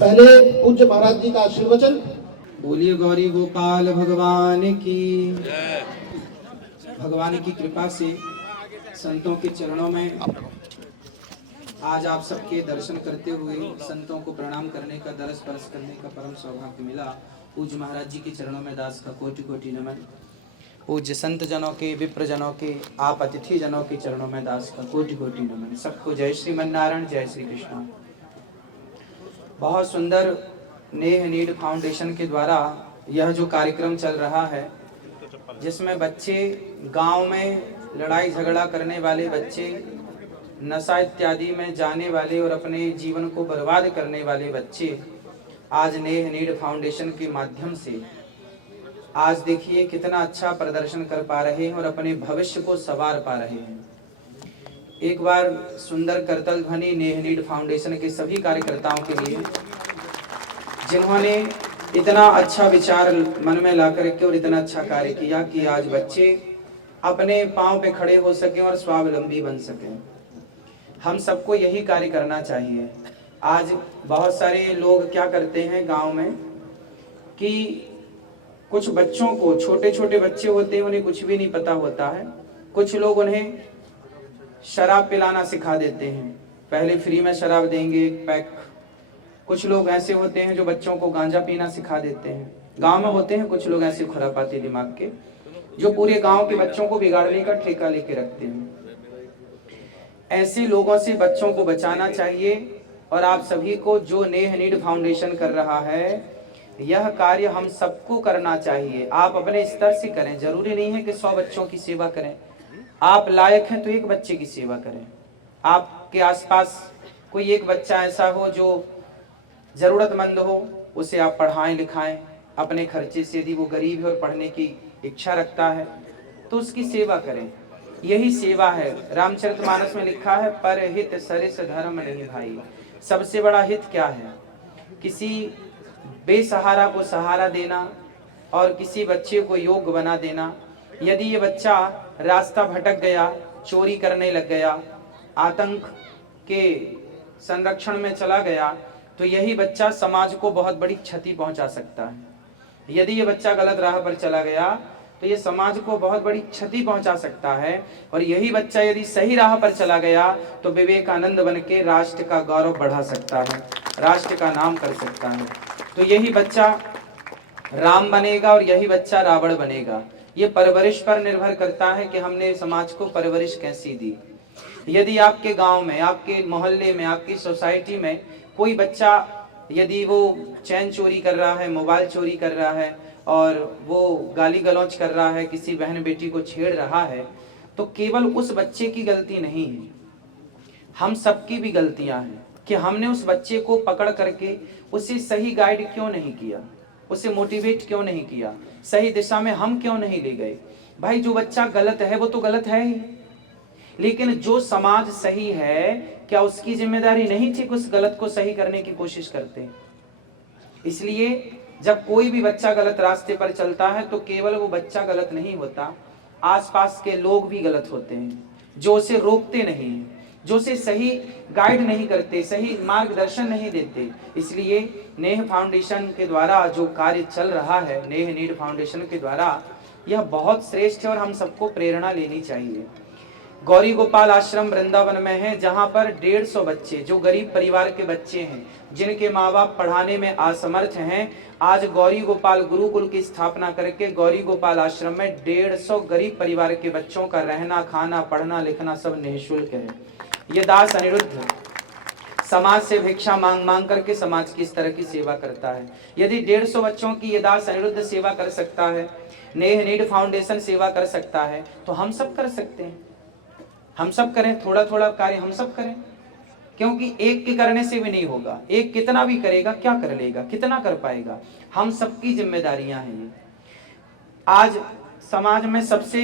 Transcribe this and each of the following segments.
पहले पूज्य महाराज जी का आशीर्वचन। बोलिए गौरी गोपाल भगवान की। भगवान की कृपा से संतों के चरणों में आज आप सबके दर्शन करते हुए संतों को प्रणाम करने का, दरस परस करने का परम सौभाग्य मिला। पूज्य महाराज जी के चरणों में दास का कोटि कोटि नमन। पूज्य संत जनों के, विप्र जनों के, आप अतिथि जनों के चरणों में दास का कोटि कोटि नमन। सबको जय श्रीमन्नारायण, जय श्री कृष्ण। बहुत सुंदर नेह नीड फाउंडेशन के द्वारा यह जो कार्यक्रम चल रहा है, जिसमें बच्चे, गांव में लड़ाई झगड़ा करने वाले बच्चे, नशा इत्यादि में जाने वाले और अपने जीवन को बर्बाद करने वाले बच्चे आज नेह नीड फाउंडेशन के माध्यम से आज देखिए कितना अच्छा प्रदर्शन कर पा रहे हैं और अपने भविष्य को संवार पा रहे हैं। एक बार सुंदर करतल ध्वनि नेह नीड फाउंडेशन के सभी कार्यकर्ताओं के लिए, जिन्होंने इतना अच्छा विचार मन में ला करके और इतना अच्छा कार्य किया कि आज बच्चे अपने पांव पे खड़े हो सकें और स्वावलंबी बन सकें। हम सबको यही कार्य करना चाहिए। आज बहुत सारे लोग क्या करते हैं गांव में कि कुछ बच्चों को, छोटे छोटे बच्चे होते हैं, उन्हें कुछ भी नहीं पता होता है, कुछ लोग उन्हें शराब पिलाना सिखा देते हैं। पहले फ्री में शराब देंगे एक पैक। कुछ लोग ऐसे होते हैं जो बच्चों को गांजा पीना सिखा देते हैं। गांव में होते हैं कुछ लोग ऐसे खुरापाती दिमाग के, जो पूरे गांव के बच्चों को बिगाड़ने का ठेका लेके रखते हैं। ऐसे लोगों से बच्चों को बचाना चाहिए। और आप सभी को जो नेह नीड फाउंडेशन कर रहा है, यह कार्य हम सबको करना चाहिए। आप अपने स्तर से करें, जरूरी नहीं है कि 100 बच्चों की सेवा करें। आप लायक हैं तो एक बच्चे की सेवा करें। आपके आसपास कोई एक बच्चा ऐसा हो जो जरूरतमंद हो, उसे आप पढ़ाएं लिखाएं अपने खर्चे से। यदि वो गरीब है और पढ़ने की इच्छा रखता है तो उसकी सेवा करें। यही सेवा है। रामचरितमानस में लिखा है, परहित सरिस धर्म नहीं भाई। सबसे बड़ा हित क्या है? किसी बेसहारा को सहारा देना और किसी बच्चे को योग्य बना देना। यदि ये बच्चा रास्ता भटक गया, चोरी करने लग गया, आतंक के संरक्षण में चला गया, तो यही बच्चा समाज को बहुत बड़ी क्षति पहुंचा सकता है। यदि ये बच्चा गलत राह पर चला गया तो ये समाज को बहुत बड़ी क्षति पहुंचा सकता है। और यही बच्चा यदि सही राह पर चला गया तो विवेकानंद बन के राष्ट्र का गौरव बढ़ा सकता है, राष्ट्र का नाम कर सकता है। तो यही बच्चा राम बनेगा और यही बच्चा रावण बनेगा। ये परवरिश पर निर्भर करता है कि हमने समाज को परवरिश कैसी दी। यदि आपके गांव में, आपके मोहल्ले में, आपकी सोसाइटी में कोई बच्चा यदि वो चैन चोरी कर रहा है, मोबाइल चोरी कर रहा है और वो गाली गलौज कर रहा है, किसी बहन बेटी को छेड़ रहा है, तो केवल उस बच्चे की गलती नहीं है, हम सबकी भी गलतियां हैं कि हमने उस बच्चे को पकड़ करके उसे सही गाइड क्यों नहीं किया, उसे मोटिवेट क्यों नहीं किया, सही दिशा में हम क्यों नहीं ले गए। भाई जो बच्चा गलत है वो तो गलत है ही, लेकिन जो समाज सही है, क्या उसकी जिम्मेदारी नहीं थी कि उस गलत को सही करने की कोशिश करते। इसलिए जब कोई भी बच्चा गलत रास्ते पर चलता है तो केवल वो बच्चा गलत नहीं होता, आसपास के लोग भी गलत होते हैं जो उसे रोकते नहीं, जो उसे सही गाइड नहीं करते, सही मार्गदर्शन नहीं देते। इसलिए नेह फाउंडेशन के द्वारा जो कार्य चल रहा है, नेह नीड फाउंडेशन के द्वारा, यह बहुत श्रेष्ठ है और हम सबको प्रेरणा लेनी चाहिए। गौरी गोपाल आश्रम वृंदावन में है, जहां पर 150 बच्चे जो गरीब परिवार के बच्चे हैं, जिनके माँ बाप पढ़ाने में असमर्थ हैं, आज गौरी गोपाल गुरुकुल की स्थापना करके गौरी गोपाल आश्रम में 150 गरीब परिवार के बच्चों का रहना, खाना, पढ़ना, लिखना सब निःशुल्क है। ये दास अनिरुद्ध समाज से भिक्षा मांग मांग करके समाज की इस तरह की सेवा करता है। यदि 150 बच्चों की ये दास अनिरुद्ध सेवा कर सकता है, नेह नीड फाउंडेशन सेवा कर सकता है, तो हम सब कर सकते हैं। हम सब करें, थोड़ा थोड़ा कार्य हम सब करें, क्योंकि एक के करने से भी नहीं होगा। एक कितना भी करेगा क्या कर लेगा, कितना कर पाएगा। हम सबकी जिम्मेदारियां हैं ये। आज समाज में सबसे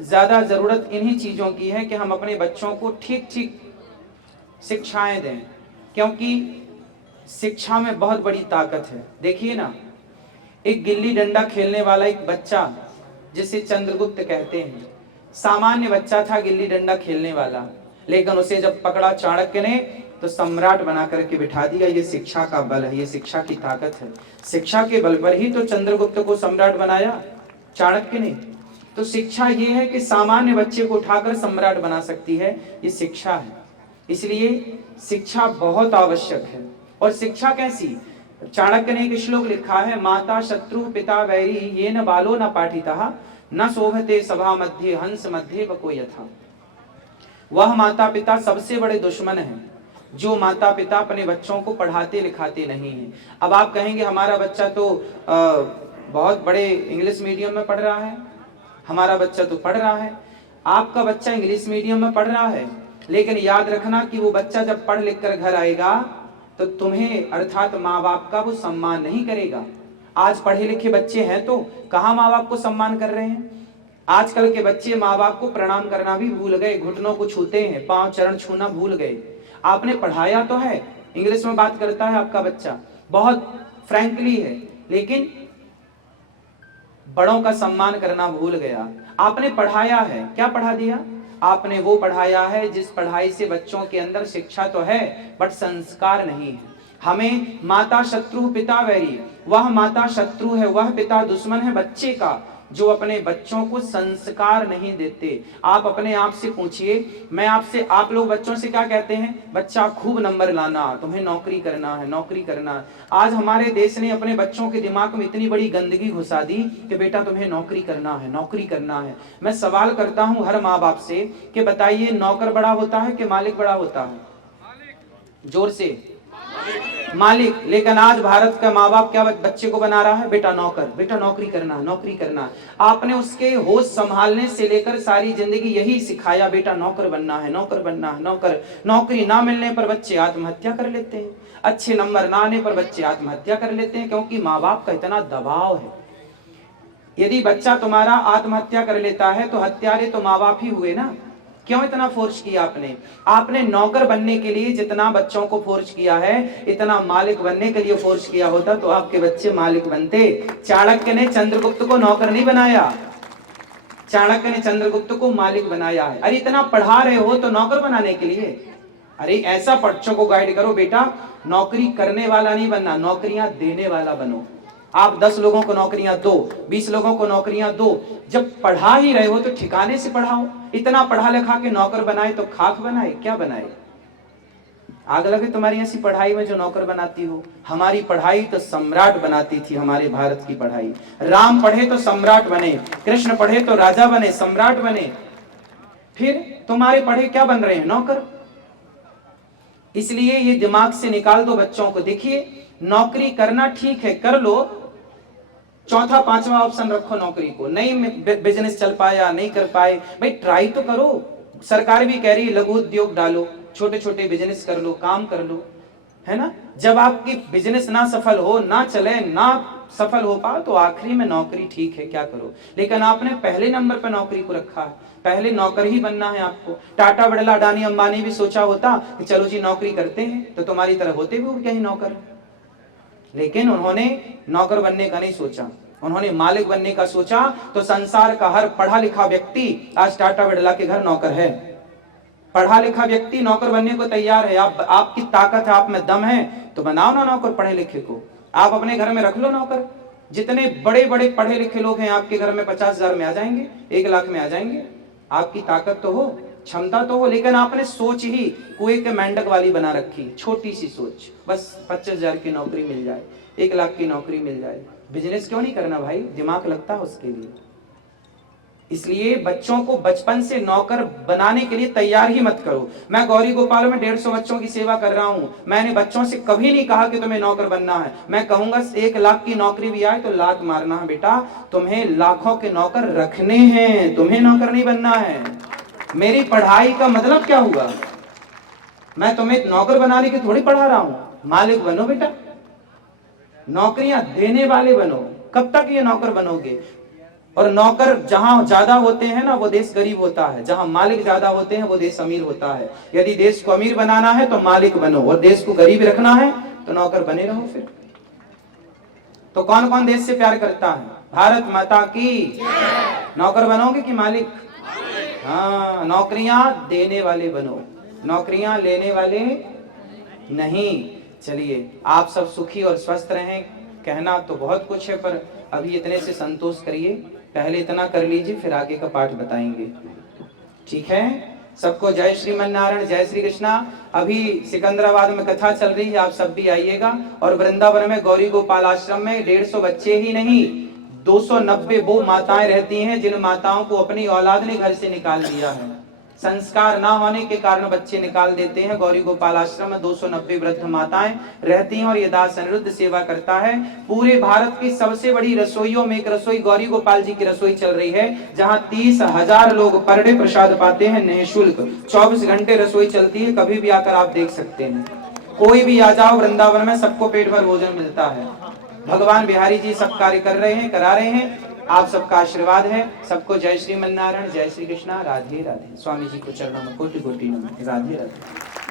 ज्यादा जरूरत इन्हीं चीजों की है कि हम अपने बच्चों को ठीक ठीक शिक्षाएं दें, क्योंकि शिक्षा में बहुत बड़ी ताकत है। देखिए ना, एक गिल्ली डंडा खेलने वाला एक बच्चा, जिसे चंद्रगुप्त कहते हैं, सामान्य बच्चा था गिल्ली डंडा खेलने वाला, लेकिन उसे जब पकड़ा चाणक्य ने तो सम्राट बना करके बिठा दिया। ये शिक्षा का बल है, ये शिक्षा की ताकत है। शिक्षा के बल पर ही तो चंद्रगुप्त को सम्राट बनाया चाणक्य ने। तो शिक्षा ये है कि सामान्य बच्चे को उठाकर सम्राट बना सकती है, ये शिक्षा है। इसलिए शिक्षा बहुत आवश्यक है। और शिक्षा कैसी? चाणक्य ने एक श्लोक लिखा है, माता शत्रु पिता वैरी ये न बालो न पाठितः न शोभते सभा मध्य हंस मध्य वको यथा। वह माता पिता सबसे बड़े दुश्मन हैं जो माता पिता अपने बच्चों को पढ़ाते लिखाते नहीं हैं। अब आप कहेंगे हमारा बच्चा तो बहुत बड़े इंग्लिश मीडियम में पढ़ रहा है, हमारा बच्चा तो पढ़ रहा है। आपका बच्चा इंग्लिश मीडियम में पढ़ रहा है, लेकिन याद रखना कि वो बच्चा जब पढ़ लिख कर घर आएगा तो तुम्हें अर्थात माँ बाप का वो सम्मान नहीं करेगा। आज पढ़े लिखे बच्चे हैं तो कहाँ माँ बाप को सम्मान कर रहे हैं? आजकल के बच्चे माँ बाप को प्रणाम करना भी भूल गए, घुटनों को छूते हैं, पांव चरण छूना भूल गए। आपने पढ़ाया तो है, इंग्लिश में बात करता है आपका बच्चा, बहुत फ्रैंकली है, लेकिन बड़ों का सम्मान करना भूल गया। आपने पढ़ाया है, क्या पढ़ा दिया? आपने वो पढ़ाया है जिस पढ़ाई से बच्चों के अंदर शिक्षा तो है बट संस्कार नहीं है। हमें माता शत्रु पिता वैरी, वह माता शत्रु है, वह पिता दुश्मन है बच्चे का जो अपने बच्चों को संस्कार नहीं देते। आप अपने आप से पूछिए, मैं आपसे, आप लोग बच्चों से क्या कहते हैं? बच्चा खूब नंबर लाना, तुम्हें नौकरी करना है, नौकरी करना है। आज हमारे देश ने अपने बच्चों के दिमाग में इतनी बड़ी गंदगी घुसा दी कि बेटा तुम्हें नौकरी करना है, नौकरी करना है। मैं सवाल करता हूं हर माँ बाप से कि बताइए, नौकर बड़ा होता है कि मालिक बड़ा होता है? जोर से, मालिक। लेकिन आज भारत का माँ बाप क्या बच्चे को बना रहा है? बेटा नौकर, बेटा नौकरी करना है, नौकरी करना है। आपने उसके होश संभालने से लेकर सारी जिंदगी यही सिखाया, बेटा नौकर बनना है, नौकर बनना है, नौकर। नौकरी ना मिलने पर बच्चे आत्महत्या कर लेते हैं, अच्छे नंबर ना आने पर बच्चे आत्महत्या कर लेते हैं, क्योंकि माँ बाप का इतना दबाव है। यदि बच्चा तुम्हारा आत्महत्या कर लेता है तो हत्यारे तो माँ बाप ही हुए ना। क्यों इतना फोर्स किया आपने? आपने नौकर बनने के लिए जितना बच्चों को फोर्स किया है, इतना मालिक बनने के लिए फोर्स किया होता तो आपके बच्चे मालिक बनते। चाणक्य ने चंद्रगुप्त को नौकर नहीं बनाया, चाणक्य ने चंद्रगुप्त को मालिक बनाया है। अरे इतना पढ़ा रहे हो तो नौकर बनाने के लिए? अरे ऐसा बच्चों को गाइड करो, बेटा नौकरी करने वाला नहीं बनना, नौकरियां देने वाला बनो। आप 10 लोगों को नौकरियां दो, 20 लोगों को नौकरियां दो। जब पढ़ा ही रहे हो तो ठिकाने से पढ़ाओ। इतना पढ़ा लिखा के नौकर बनाए तो खाक बनाए, क्या बनाए? आग लगे तुम्हारी ऐसी पढ़ाई में जो नौकर बनाती हो। हमारी पढ़ाई तो सम्राट बनाती थी, हमारे भारत की पढ़ाई। राम पढ़े तो सम्राट बने, कृष्ण पढ़े तो राजा बने, सम्राट बने। फिर तुम्हारे पढ़े क्या बन रहे हैं? नौकर। इसलिए ये दिमाग से निकाल दो बच्चों को। देखिए, नौकरी करना ठीक है, कर लो, चौथा पांचवा ऑप्शन रखो नौकरी को। नहीं बिजनेस चल पाया, नहीं कर पाए, भाई ट्राई तो करो। सरकार भी कह रही है लघु उद्योग डालो, छोटे छोटे बिजनेस कर लो, काम कर लो, है ना। जब आपकी बिजनेस ना सफल हो, ना चले, ना सफल हो पाओ तो आखिरी में नौकरी ठीक है, क्या करो। लेकिन आपने पहले नंबर पर नौकरी को रखा है, पहले नौकर ही बनना है आपको। टाटा बिरला अडानी अंबानी भी सोचा होता कि चलो जी नौकरी करते हैं तो तुम्हारी तरह होते भी क्या ही नौकर, लेकिन उन्होंने नौकर बनने का नहीं सोचा, उन्होंने मालिक बनने का सोचा। तो संसार का हर पढ़ा लिखा व्यक्ति आज टाटा बिरला के घर नौकर है। पढ़ा लिखा व्यक्ति नौकर बनने को तैयार है। आपकी ताकत है, आप में दम है तो बनाओ ना नौकर पढ़े लिखे को। आप अपने घर में रख लो नौकर। जितने बड़े बड़े पढ़े लिखे लोग हैं आपके घर में 50,000 में आ जाएंगे, 1 लाख में आ जाएंगे। आपकी ताकत तो हो, क्षमता तो हो, लेकिन आपने सोच ही कुएं के मेंढक वाली बना रखी, छोटी सी सोच। बस 25,000 की नौकरी मिल जाए, 1 लाख की नौकरी मिल जाए। बिजनेस क्यों नहीं करना भाई? दिमाग लगता है उसके लिए। इसलिए बच्चों को बचपन से नौकर बनाने के लिए तैयार ही मत करो। मैं गौरी गोपाल में 150 बच्चों की सेवा कर रहा हूं। मैंने बच्चों से कभी नहीं कहा कि तुम्हें नौकर बनना है। मैं कहूंगा 1 लाख की नौकरी भी आए तो लात मारना है बेटा, तुम्हें लाखों के नौकर रखने हैं, तुम्हें नौकर नहीं बनना है। मेरी पढ़ाई का मतलब क्या हुआ? मैं तुम्हें नौकर बनाने की थोड़ी पढ़ा रहा हूं। मालिक बनो बेटा, नौकरियां देने वाले बनो। कब तक ये नौकर बनोगे? और नौकर जहां ज्यादा होते हैं ना वो देश गरीब होता है, जहां मालिक ज्यादा होते हैं वो देश अमीर होता है। यदि देश को अमीर बनाना है तो मालिक बनो, और देश को गरीब रखना है तो नौकर बने रहो। फिर तो कौन कौन देश से प्यार करता है? भारत माता की। नौकर बनोगे कि मालिक? हाँ, नौकरियां देने वाले बनो, नौकरियां लेने वाले नहीं। चलिए, आप सब सुखी और स्वस्थ रहें। कहना तो बहुत कुछ है, पर अभी इतने से संतोष करिए। पहले इतना कर लीजिए, फिर आगे का पाठ बताएंगे। ठीक है? सबको जय श्रीमन नारायण, जय श्री कृष्णा। अभी सिकंदराबाद में कथा चल रही है, आप सब भी आइएगा। और वृंदावन में गौरी गोपाल आश्रम में 150 बच्चे ही नहीं, 290 वो माताएं रहती हैं जिन माताओं को अपनी औलाद ने घर से निकाल दिया है। संस्कार ना होने के कारण बच्चे निकाल देते हैं। गौरी गोपाल आश्रम में 290 वृद्ध माताएं रहती हैं और ये दास अनिरुद्ध सेवा करता है। पूरे भारत की सबसे बड़ी रसोइयों में एक रसोई गौरी गोपाल जी की रसोई चल रही है, जहां 30,000 लोग पर डे प्रसाद पाते हैं निःशुल्क। 24 घंटे रसोई चलती है, कभी भी आकर आप देख सकते हैं। कोई भी आ जाओ वृंदावन में, सबको पेट भर भोजन मिलता है। भगवान बिहारी जी सब कार्य कर रहे हैं, करा रहे हैं। आप सबका आशीर्वाद है। सबको जय श्रीमन नारायण, जय श्री कृष्णा, राधे राधे। स्वामी जी को चरणों में कोटि कोटि नमन। राधे राधे।